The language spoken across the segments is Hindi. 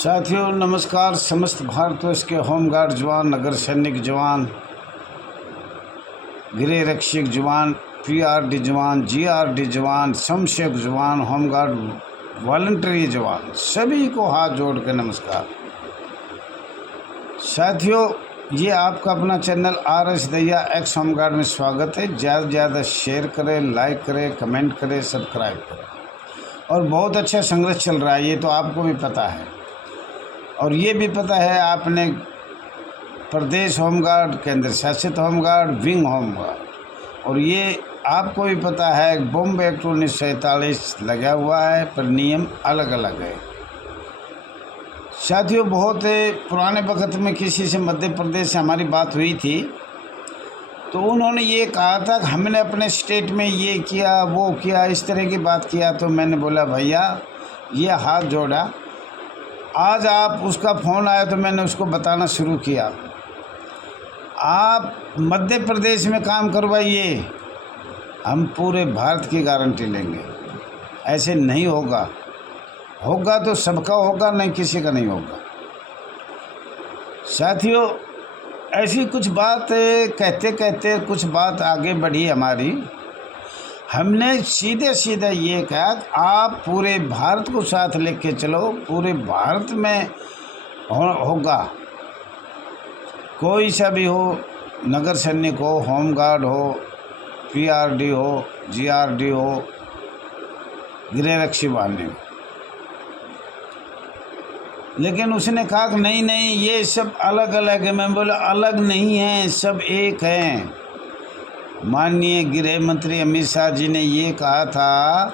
साथियों नमस्कार। समस्त भारतवर्ष के होमगार्ड जवान, नगर सैनिक जवान, गृह रक्षक जवान, पीआरडी जवान, जीआरडी जवान, स्वयंसेवक जवान, होमगार्ड वॉलंटरी जवान, सभी को हाथ जोड़ के नमस्कार। साथियों, ये आपका अपना चैनल RS दैया एक्स होमगार्ड में स्वागत है। ज़्यादा से ज़्यादा शेयर करें, लाइक करें, कमेंट करें, सब्सक्राइब करें। और बहुत अच्छा संघर्ष चल रहा है, ये तो आपको भी पता है। और ये भी पता है आपने, प्रदेश होमगार्ड, केंद्र शासित होमगार्ड, विंग होमगार्ड, और ये आपको भी पता है बॉम्ब एक्ट 1947 लगा हुआ है, पर नियम अलग अलग है। साथियों, बहुत पुराने वक्त में किसी से मध्य प्रदेश से हमारी बात हुई थी, तो उन्होंने ये कहा था कि हमने अपने स्टेट में ये किया, वो किया, इस तरह की बात किया। तो मैंने बोला भैया, ये हाथ जोड़ा। आज आप उसका फ़ोन आया तो मैंने उसको बताना शुरू किया, आप मध्य प्रदेश में काम करवाइए, हम पूरे भारत की गारंटी लेंगे। ऐसे नहीं होगा, होगा तो सबका होगा, नहीं किसी का नहीं होगा। साथियों, ऐसी कुछ बात कहते कहते कुछ बात आगे बढ़ी हमारी। हमने सीधे सीधे ये कहा, आप पूरे भारत को साथ लेके चलो, पूरे भारत में होगा। कोई सा भी हो, नगर सैनिक हो, होमगार्ड हो, पीआरडी हो, जीआरडी हो, गृह रक्षक वाहिनी हो। लेकिन उसने कहा कि नहीं नहीं, ये सब अलग अलग है। मैं बोला अलग नहीं है, सब एक हैं। माननीय गृह मंत्री अमित शाह जी ने ये कहा था,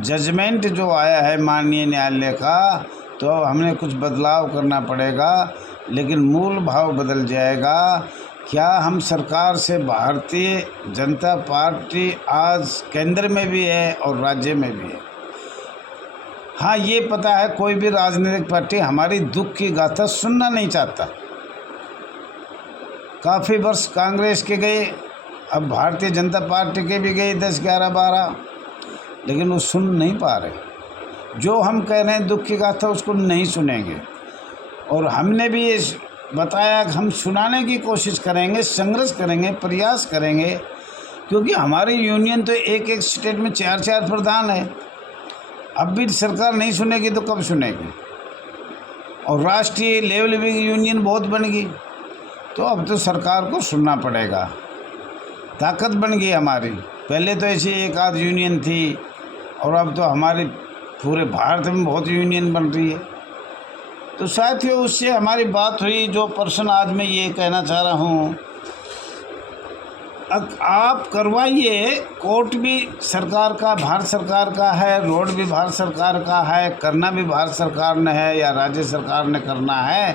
जजमेंट जो आया है माननीय न्यायालय का, तो हमने कुछ बदलाव करना पड़ेगा, लेकिन मूल भाव बदल जाएगा। क्या हम सरकार से, भारतीय जनता पार्टी आज केंद्र में भी है और राज्य में भी है। हाँ, ये पता है कोई भी राजनीतिक पार्टी हमारी दुख की गाथा सुनना नहीं चाहता। काफ़ी वर्ष कांग्रेस के गए, अब भारतीय जनता पार्टी के भी गए 10, 11, 12, लेकिन वो सुन नहीं पा रहे। जो हम कह रहे हैं दुख की गाथा, उसको नहीं सुनेंगे। और हमने भी ये बताया कि हम सुनाने की कोशिश करेंगे, संघर्ष करेंगे, प्रयास करेंगे, क्योंकि हमारी यूनियन तो एक एक स्टेट में 4-4 प्रधान है। अब भी सरकार नहीं सुनेगी तो कब सुनेगी। और राष्ट्रीय लेवल भी यूनियन बहुत बन गई, तो अब तो सरकार को सुनना पड़ेगा। ताकत बन गई हमारी। पहले तो ऐसी एक आध यूनियन थी, और अब तो हमारी पूरे भारत में बहुत यूनियन बन रही है। तो साथियों, उससे हमारी बात हुई। जो पर्सन आज मैं ये कहना चाह रहा हूँ, आप करवाइए। कोर्ट भी सरकार का, भारत सरकार का है, रोड भी भारत सरकार का है, करना भी भारत सरकार ने है या राज्य सरकार ने करना है,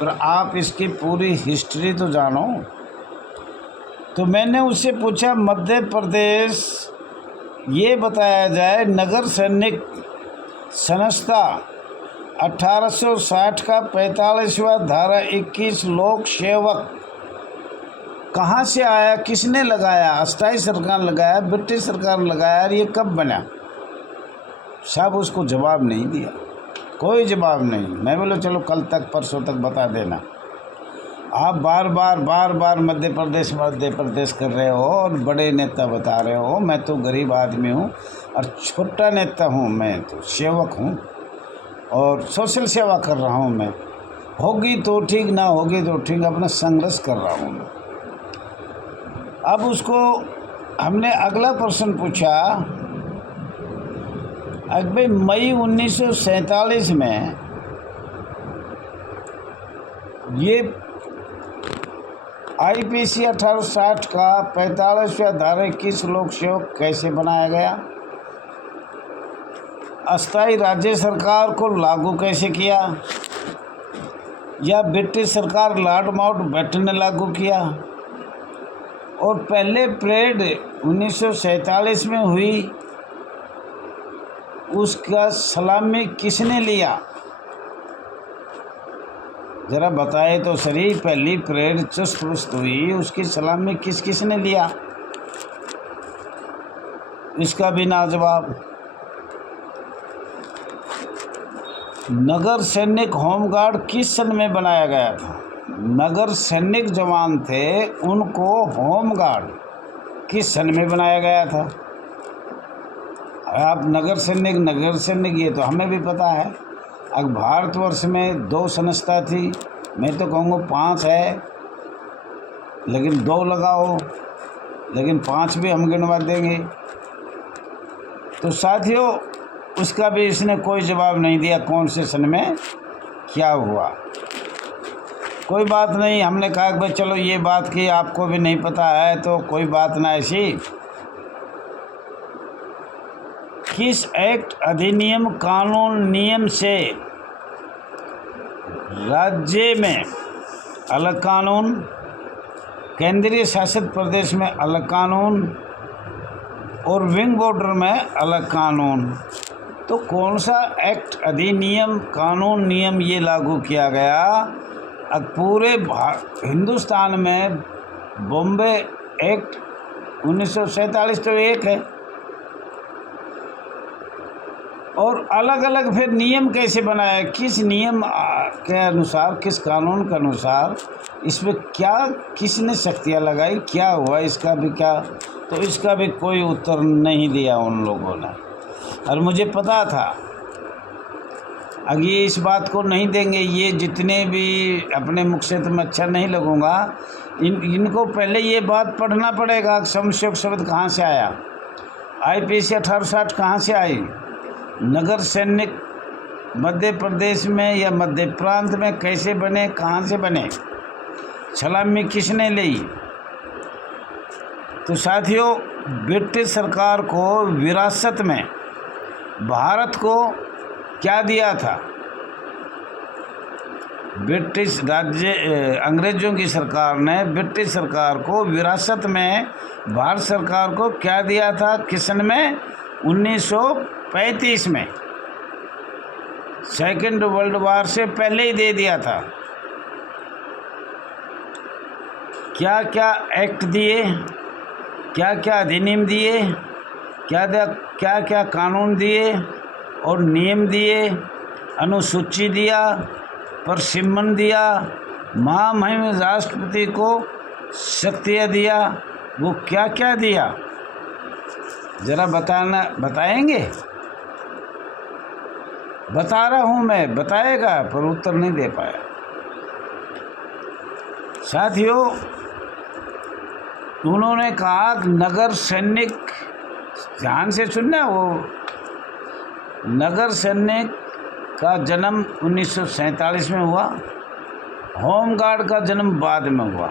पर आप इसकी पूरी हिस्ट्री तो जानो। तो मैंने उससे पूछा, मध्य प्रदेश ये बताया जाए, नगर सैनिक संस्था 1860 का 45वां धारा 21 लोक सेवक कहाँ से आया, किसने लगाया? अस्थाई सरकार लगाया, ब्रिटिश सरकार लगाया, और ये कब बना? साहब उसको जवाब नहीं दिया, कोई जवाब नहीं। मैं बोला चलो कल तक, परसों तक बता देना। आप बार बार मध्य प्रदेश कर रहे हो और बड़े नेता बता रहे हो। मैं तो गरीब आदमी हूँ और छोटा नेता हूँ, मैं तो सेवक हूँ और सोशल सेवा कर रहा हूँ। मैं होगी तो ठीक, ना होगी तो ठीक, अपना संघर्ष कर रहा हूँ मैं। अब उसको हमने अगला प्रश्न पूछा, भाई मई 1947 में ये IPC 1860 का 45वां धारा 21 लोक सेवक कैसे बनाया गया? अस्थाई राज्य सरकार को लागू कैसे किया, या ब्रिटिश सरकार लॉर्ड माउंटबेटन ने लागू किया? और पहले परेड 1947 में हुई, उसका सलामी किसने लिया? ज़रा बताए तो सही। पहली परेड चुस्त पुस्त हुई, उसकी सलामी किसने लिया? इसका भी ना जवाब। नगर सैनिक होमगार्ड किस सन में बनाया गया था? नगर सैनिक जवान थे, उनको होमगार्ड किस सन में बनाया गया था? आप नगर सैनिक ये तो हमें भी पता है। अब भारतवर्ष में 2 संस्था थी, मैं तो कहूँगा 5 है, लेकिन 2 लगाओ, लेकिन 5 भी हम गिनवा देंगे। तो साथियों, उसका भी इसने कोई जवाब नहीं दिया कौन से सन में क्या हुआ। कोई बात नहीं, हमने कहा कि भाई चलो ये बात की आपको भी नहीं पता है तो कोई बात ना ऐसी। किस एक्ट, अधिनियम, कानून, नियम से राज्य में अलग कानून, केंद्रीय शासित प्रदेश में अलग कानून और विंग बॉर्डर में अलग कानून, तो कौन सा एक्ट, अधिनियम, कानून, नियम ये लागू किया गया? अब पूरे हिंदुस्तान में बॉम्बे एक्ट 1947 तो एक है, और अलग अलग फिर नियम कैसे बनाया? किस नियम के अनुसार, किस कानून के अनुसार, इसमें क्या, किसने शक्तियाँ लगाई, क्या हुआ, इसका भी क्या? तो इसका भी कोई उत्तर नहीं दिया उन लोगों ने। और मुझे पता था अब ये इस बात को नहीं देंगे, ये जितने भी अपने मुख से तो मैं अच्छा नहीं लगूंगा, इनको पहले ये बात पढ़ना पड़ेगा। समशोक शब्द कहाँ से आया, IPC 1860 कहाँ से आई, नगर सैनिक मध्य प्रदेश में या मध्य प्रांत में कैसे बने, कहाँ से बने, सलामी किसने ली? तो साथियों, ब्रिटिश सरकार को विरासत में भारत को क्या दिया था? ब्रिटिश राज्य अंग्रेज़ों की सरकार ने ब्रिटिश सरकार को विरासत में भारत सरकार को क्या दिया था? किस सन में? 1935 में। सेकेंड वर्ल्ड वार से पहले ही दे दिया था। क्या क्या एक्ट दिए, क्या क्या अधिनियम दिए, क्या क्या कानून दिए और नियम दिए, अनुसूची दिया, परसिमन दिया, महामहिम राष्ट्रपति को शक्तियाँ दिया, वो क्या क्या दिया ज़रा बताएंगे? बता रहा हूँ मैं, बताएगा, पर उत्तर नहीं दे पाया। साथियों, उन्होंने कहा नगर सैनिक, ध्यान से सुनना, वो नगर सैनिक का जन्म 1947 में हुआ, होमगार्ड का जन्म बाद में हुआ।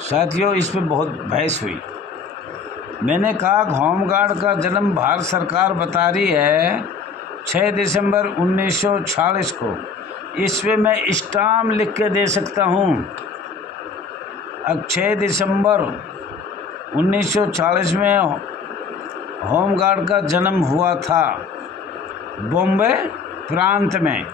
साथियों, इस पे बहुत बहस हुई। मैंने कहा होमगार्ड का जन्म भारत सरकार बता रही है 6 दिसंबर 1946 को। इस पे मैं स्टाम्प लिख के दे सकता हूँ। अब 6 दिसंबर 1940 में होमगार्ड का जन्म हुआ था बॉम्बे प्रांत में।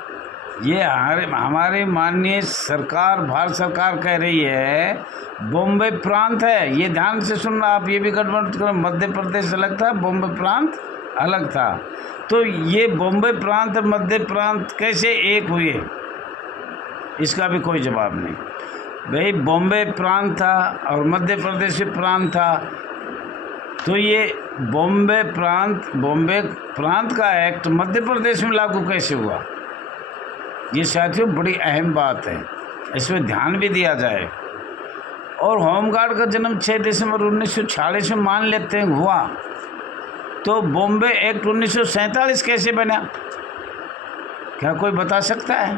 ये हमारी माननीय सरकार, भारत सरकार कह रही है बॉम्बे प्रांत है। ये ध्यान से सुनना, आप ये भी गड़बड़ करें, मध्य प्रदेश अलग था, बॉम्बे प्रांत अलग था। तो ये बॉम्बे प्रांत और मध्य प्रांत कैसे एक हुए, इसका भी कोई जवाब नहीं। भाई बॉम्बे प्रांत था और मध्य प्रदेश प्रांत था, तो ये बॉम्बे प्रांत का एक्ट मध्य प्रदेश में लागू कैसे हुआ? ये साथियों बड़ी अहम बात है, इसमें ध्यान भी दिया जाए। और होमगार्ड का जन्म 6 दिसंबर 1946 में मान लेते हैं हुआ, तो बॉम्बे एक्ट 1947 कैसे बना? क्या कोई बता सकता है?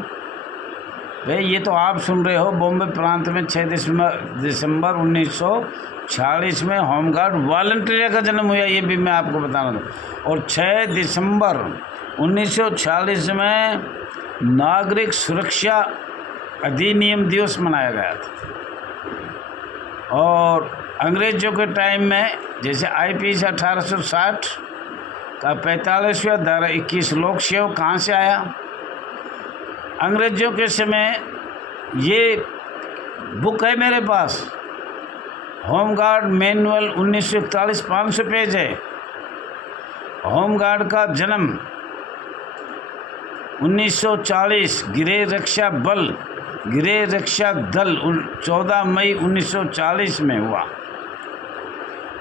भाई ये तो आप सुन रहे हो, बॉम्बे प्रांत में 6 दिसंबर 1946 में होमगार्ड वॉलंटियर का जन्म हुआ, ये भी मैं आपको बताना दूँ। और 6 दिसंबर 1946 में नागरिक सुरक्षा अधिनियम दिवस मनाया गया था। और अंग्रेज़ों के टाइम में जैसे IPC 1860 का 45वां धारा 21 लोक सेवक कहाँ से आया? अंग्रेज़ों के समय, ये बुक है मेरे पास, होमगार्ड मैनुअल 1941, 500 पेज है। होमगार्ड का जन्म 1940 गृह रक्षा बल, गृह रक्षा दल 14 मई 1940 में हुआ।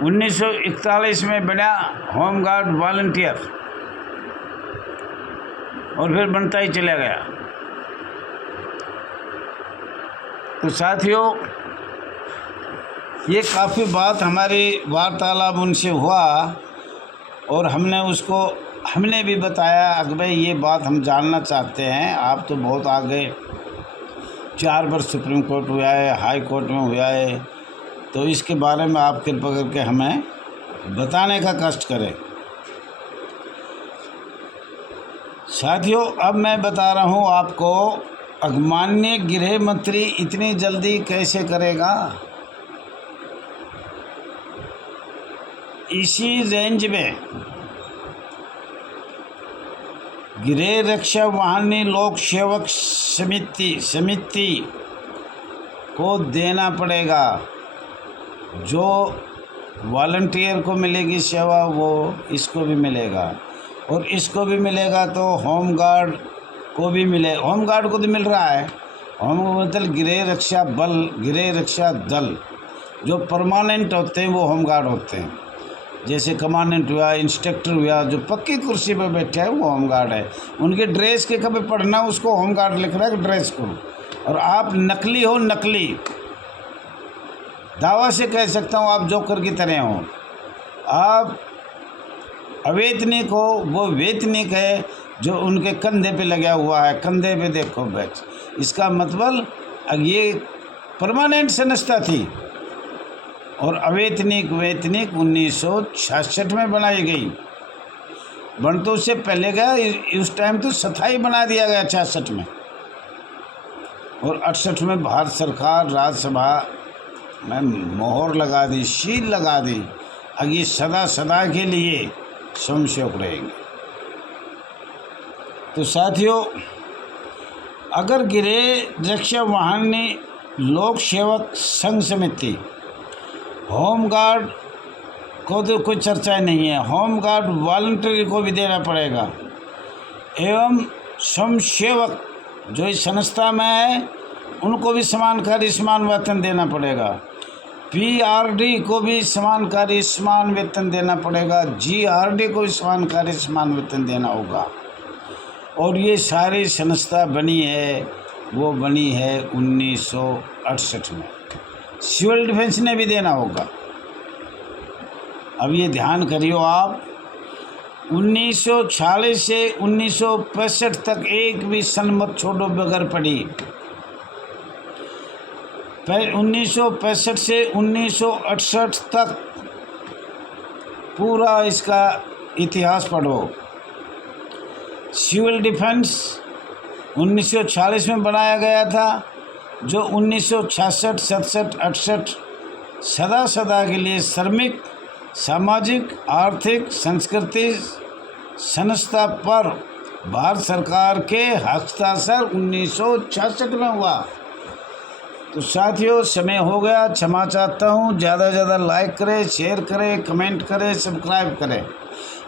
1941 में बना होमगार्ड वॉलंटियर और फिर बनता ही चला गया। तो साथियों, ये काफ़ी बात हमारी वार्तालाप उनसे हुआ और हमने भी बताया कि भाई ये बात हम जानना चाहते हैं। आप तो बहुत आगे 4 बार सुप्रीम कोर्ट हुआ है, हाई कोर्ट में हुआ है, तो इसके बारे में आप कृपा करके हमें बताने का कष्ट करें। साथियों, अब मैं बता रहा हूँ आपको, माननीय गृह मंत्री इतनी जल्दी कैसे करेगा। इसी रेंज में गृह रक्षा वाहिनी लोक सेवक समिति को देना पड़ेगा। जो वॉलंटियर को मिलेगी सेवा वो इसको भी मिलेगा, और इसको भी मिलेगा तो होमगार्ड को भी मिले। होमगार्ड को तो मिल रहा है, मतलब गृह रक्षा बल, गृह रक्षा दल जो परमानेंट होते हैं वो होमगार्ड होते हैं। जैसे कमांडेंट हुआ, इंस्ट्रक्टर हुआ, जो पक्की कुर्सी पर बैठा है वो होमगार्ड है। उनके ड्रेस के कभी पढ़ना उसको होमगार्ड लिख रहा है ड्रेस को। और आप नकली हो, नकली दावा से कह सकता हूँ आप जोकर की तरह हो। आप अवैतनिक हो, वो वैतनिक है जो उनके कंधे पे लगा हुआ है। कंधे पे देखो बैच, इसका मतलब ये परमानेंट संस्था थी। और अवैतनिक 1966 में बनाई गई। बन तो उससे पहले गया, उस टाइम तो स्थायी बना दिया गया 66 में। और 68 में भारत सरकार राज्यसभा में मोहर लगा दी, सील लगा दी। अब ये सदा सदा के लिए स्वयंसेवक रहेंगे। तो साथियों, अगर गृह रक्षा वाहिनी लोक सेवक संघ समिति, होमगार्ड को तो कोई चर्चा नहीं है, होमगार्ड वॉलंटियर को भी देना पड़ेगा, एवं स्वयंसेवक जो इस संस्था में है उनको भी समान कार्य समान वेतन देना पड़ेगा। पीआरडी को भी समान कार्य समान वेतन देना पड़ेगा। जीआरडी को भी समान कार्य समान वेतन देना होगा। और ये सारी संस्था बनी है, वो बनी है 1968 में। सिविल डिफेंस ने भी देना होगा। अब ये ध्यान करियो आप, 1946 से 1965 तक एक भी सन मत छोड़ो बगैर पढ़ी। 1965 से 1968 तक पूरा इसका इतिहास पढ़ो। सिविल डिफेंस 1940 में बनाया गया था, जो 1966, 67, 68 सदा के लिए श्रमिक, सामाजिक, आर्थिक, सांस्कृतिक संस्था पर भारत सरकार के हस्ताक्षर 1966 में हुआ। तो साथियों, समय हो गया, क्षमा चाहता हूँ। ज़्यादा से ज़्यादा लाइक करें, शेयर करें, कमेंट करें, सब्सक्राइब करें।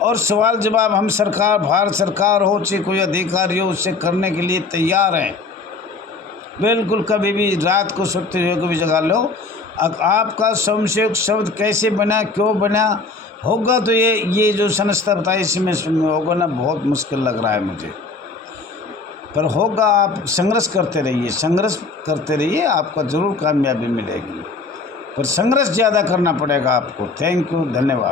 और सवाल जवाब हम सरकार, भारत सरकार हो चाहे कोई अधिकारी हो, उससे करने के लिए तैयार हैं। बिल्कुल, कभी भी रात को सोते हुए कभी जगा लो। आपका स्वयंसेवक शब्द कैसे बना, क्यों बना होगा, तो ये जो संस्था बताई इसमें होगा ना, बहुत मुश्किल लग रहा है मुझे, पर होगा। आप संघर्ष करते रहिए, आपको ज़रूर कामयाबी मिलेगी, पर संघर्ष ज़्यादा करना पड़ेगा आपको। थैंक यू, धन्यवाद।